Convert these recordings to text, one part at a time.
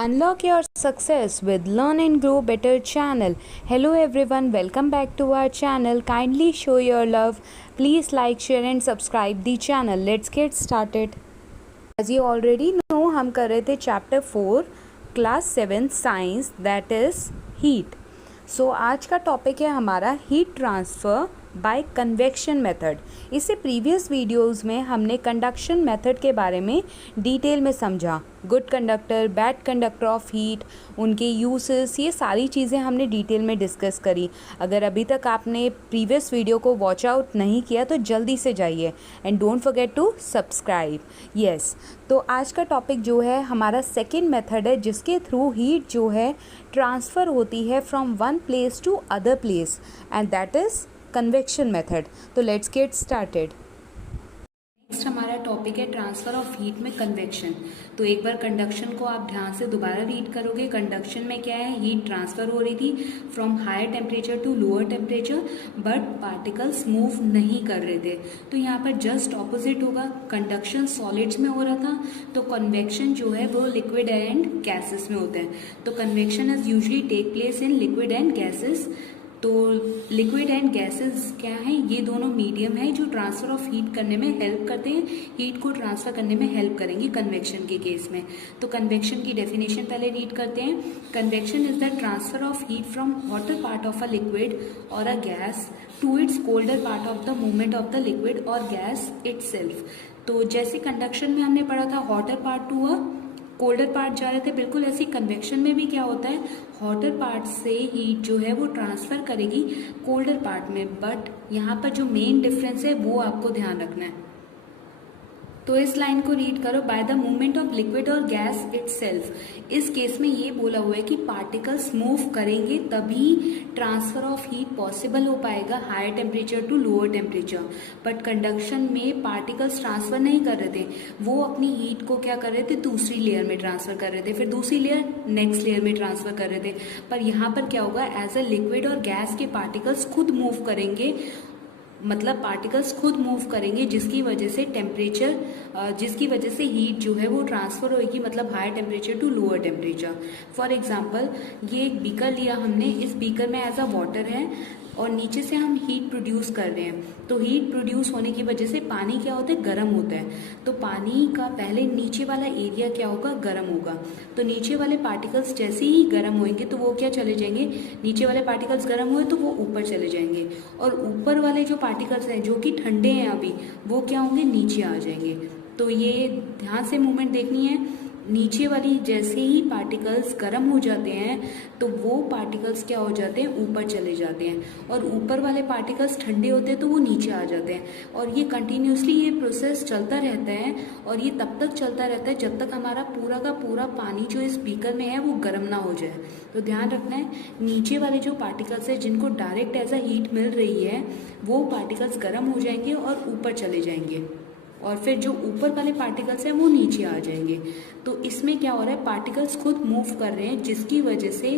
Unlock your success with Learn and Grow Better channel. Hello everyone, welcome back to our channel. Kindly show your love. Please like, share and subscribe the channel. Let's get started. As you already know, हम कर रहे थे chapter 4 class 7 science that is heat. So आज का topic है हमारा heat transfer by convection method. इससे previous videos में हमने कंडक्शन मेथड के बारे में डिटेल में समझा. Good conductor, bad conductor of heat, उनके यूसेस, ये सारी चीज़ें हमने डिटेल में डिस्कस करी. अगर अभी तक आपने प्रीवियस वीडियो को वॉच आउट नहीं किया तो जल्दी से जाइए and don't forget to subscribe. Yes, तो आज का टॉपिक जो है हमारा सेकेंड मेथड है जिसके थ्रू हीट जो है ट्रांसफ़र होती है from one place to other place and that is convection method. तो लेट्स गेट स्टार्टेड. नेक्स्ट हमारा टॉपिक है ट्रांसफ़र ऑफ हीट में कन्वेक्शन. तो एक बार कंडक्शन को आप ध्यान से दोबारा रीड करोगे. कंडक्शन में क्या है, हीट ट्रांसफ़र हो रही थी from higher temperature to lower temperature, but particles move नहीं कर रहे थे. तो यहाँ पर जस्ट ऑपोजिट होगा. कंडक्शन सॉलिड्स में हो रहा था, तो कन्वेक्शन जो है वो लिक्विड एंड गैसेस में होता है. तो convection is usually take place in liquid and gases. तो लिक्विड एंड गैसेस क्या है, ये दोनों मीडियम है जो ट्रांसफ़र ऑफ हीट करने में हेल्प करते हैं, हीट को ट्रांसफ़र करने में हेल्प करेंगे कन्वेक्शन के केस में. तो कन्वेक्शन की डेफिनेशन पहले रीड करते हैं. Convection is the transfer of heat from hotter part of a liquid or a gas to its colder part of the movement of the liquid or gas itself. तो जैसे conduction में हमने पढ़ा था hotter part to a colder part जा रहे थे, बिल्कुल ऐसी कन्वेक्शन में भी क्या होता है, हॉटर पार्ट से हीट जो है वो ट्रांसफ़र करेगी कोल्डर पार्ट में. बट यहाँ पर जो मेन डिफरेंस है वो आपको ध्यान रखना है. तो इस लाइन को रीड करो. By the movement of liquid or gas itself. इस केस में ये बोला हुआ है कि पार्टिकल्स मूव करेंगे तभी ट्रांसफर ऑफ हीट पॉसिबल हो पाएगा higher temperature to lower temperature. But conduction में पार्टिकल्स ट्रांसफर नहीं कर रहे थे, वो अपनी हीट को क्या कर रहे थे, दूसरी लेयर में ट्रांसफर कर रहे थे, फिर दूसरी लेयर नेक्स्ट लेयर में ट्रांसफर कर रहे थे. पर यहाँ पर क्या होगा, as a liquid or gas के पार्टिकल्स खुद मूव करेंगे, मतलब पार्टिकल्स खुद मूव करेंगे जिसकी वजह से जिसकी वजह से हीट जो है वो ट्रांसफर होगी, मतलब higher temperature to lower temperature. For example ये एक बीकर लिया हमने. इस बीकर में एज अ वाटर है और नीचे से हम हीट प्रोड्यूस कर रहे हैं. तो हीट प्रोड्यूस होने की वजह से पानी क्या होता है, गर्म होता है. तो पानी का पहले नीचे वाला एरिया क्या होगा, गर्म होगा. तो नीचे वाले पार्टिकल्स जैसे ही गर्म होंगे तो वो क्या चले जाएंगे, नीचे वाले पार्टिकल्स गर्म हुए तो वो ऊपर चले जाएंगे, और ऊपर वाले जो पार्टिकल्स हैं जो कि ठंडे हैं अभी, वो क्या होंगे, नीचे आ जाएंगे. तो ये ध्यान से मूवमेंट देखनी है. नीचे वाली जैसे ही पार्टिकल्स गर्म हो जाते हैं तो वो पार्टिकल्स क्या हो जाते हैं, ऊपर चले जाते हैं, और ऊपर वाले पार्टिकल्स ठंडे होते हैं तो वो नीचे आ जाते हैं. और ये कंटिन्यूसली ये प्रोसेस चलता रहता है, और ये तब तक चलता रहता है जब तक हमारा पूरा का पूरा पानी जो इस बीकर में है वो गर्म ना हो जाए. तो ध्यान रखना है, नीचे वाले जो पार्टिकल्स है जिनको डायरेक्ट एज अ हीट मिल रही है वो पार्टिकल्स गर्म हो जाएंगे और ऊपर चले जाएंगे, और फिर जो ऊपर वाले पार्टिकल्स हैं वो नीचे आ जाएंगे. तो इसमें क्या हो रहा है, पार्टिकल्स खुद मूव कर रहे हैं जिसकी वजह से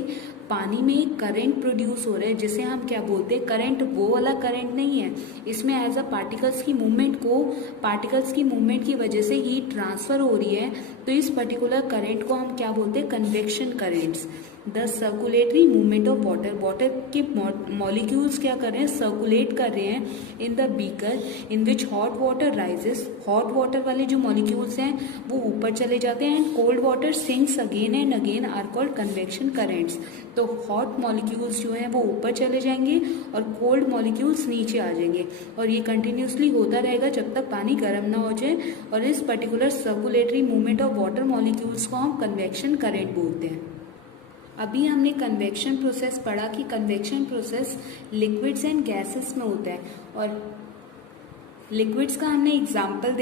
पानी में एक करंट प्रोड्यूस हो रहा है जिसे हम क्या बोलते हैं, करंट. वो वाला करंट नहीं है, इसमें एज अ पार्टिकल्स की मूवमेंट की वजह से हीट ट्रांसफर हो रही है. तो इस पर्टिकुलर करंट को हम क्या बोलते हैं, convection currents. The circulatory movement of water के मॉलिक्यूल्स क्या कर रहे हैं, सर्कुलेट कर रहे हैं in the beaker in which hot water rises. Hot water वाले जो मॉलिक्यूल्स हैं वो ऊपर चले जाते हैं, and cold water sinks again and again are called convection currents. तो हॉट मॉलिक्यूल्स जो हैं वो ऊपर चले जाएंगे और कोल्ड मॉलिक्यूल्स नीचे आ जाएंगे, और ये कंटिन्यूसली होता रहेगा जब तक पानी गर्म ना हो जाए. और इस particular circulatory movement of water molecules को हम कन्वेक्शन करेंट बोलते हैं. अभी हमने कन्वेक्शन प्रोसेस पढ़ा कि convection process liquids and gases में होता है, और लिक्विड्स का हमने एग्जाम्पल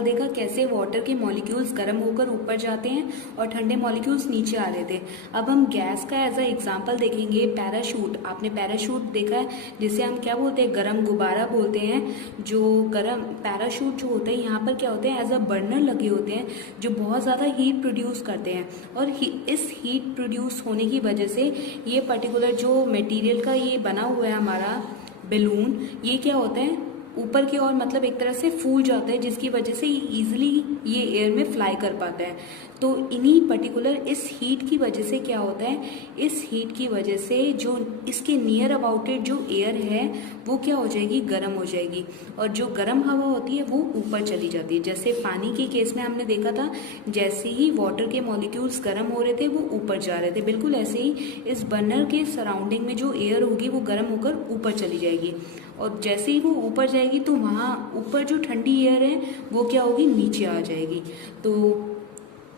देखा कैसे वाटर के मॉलिक्यूल्स गर्म होकर ऊपर जाते हैं और ठंडे मॉलिक्यूल्स नीचे आ रहे थे. अब हम गैस का एज अ एग्जाम्पल देखेंगे. पैराशूट, आपने पैराशूट देखा है जिसे हम क्या बोलते हैं, गर्म गुब्बारा बोलते हैं. जो गर्म पैराशूट जो होता है, यहाँ पर क्या होते हैं, एज अ बर्नर लगे होते हैं जो बहुत ज़्यादा हीट प्रोड्यूस करते हैं. और इस हीट प्रोड्यूस होने की वजह से ये पर्टिकुलर जो मटेरियल का ये बना हुआ है हमारा बैलून, ये क्या होता है, ऊपर की ओर मतलब एक तरह से फूल जाता है, जिसकी वजह से इजीली ये एयर में फ्लाई कर पाता है। तो इन्हीं पर्टिकुलर इस हीट की वजह से क्या होता है, इस हीट की वजह से जो इसके नियर अबाउट इट जो एयर है वो क्या हो जाएगी, गर्म हो जाएगी, और जो गर्म हवा होती है वो ऊपर चली जाती है। जैसे पानी के केस में हमने देखा था, जैसे ही वाटर के मॉलिक्यूल्स गर्म हो रहे थे वो ऊपर जा रहे थे, बिल्कुल ऐसे ही इस बर्नर के सराउंडिंग में जो एयर होगी वो गर्म होकर ऊपर चली जाएगी, और जैसे ही वो ऊपर जाएगी तो वहाँ ऊपर जो ठंडी एयर है वो क्या होगी, नीचे आ जाएगी। तो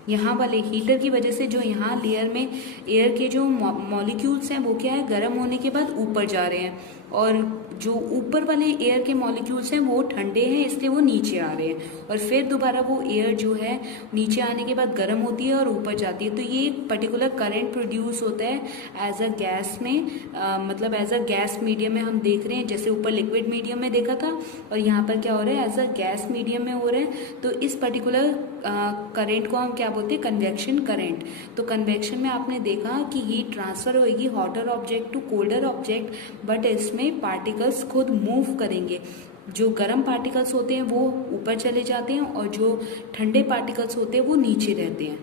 यहाँ वाले हीटर की वजह से जो यहाँ लेयर में एयर के जो मॉलिक्यूल्स हैं वो क्या है, गर्म होने के बाद ऊपर जा रहे हैं, और जो ऊपर वाले एयर के मॉलिक्यूल्स हैं वो ठंडे हैं, इसलिए वो नीचे आ रहे हैं, और फिर दोबारा वो एयर जो है नीचे आने के बाद गर्म होती है और ऊपर जाती है। तो ये एक पर्टिकुलर करंट प्रोड्यूस होता है एज अ गैस में, मतलब एज अ गैस मीडियम में हम देख रहे हैं, जैसे ऊपर लिक्विड मीडियम में देखा था और यहाँ पर क्या हो रहा है, एज अ गैस मीडियम में हो रहा है। तो इस पर्टिकुलर करंट को हम क्या बोलते हैं, कन्वेक्शन करंट। तो कन्वेक्शन में आपने देखा कि हीट ट्रांसफर होगी hotter object to colder object, but इसमें पार्टिकल्स खुद मूव करेंगे। जो गर्म पार्टिकल्स होते हैं वो ऊपर चले जाते हैं और जो ठंडे पार्टिकल्स होते हैं वो नीचे रहते हैं।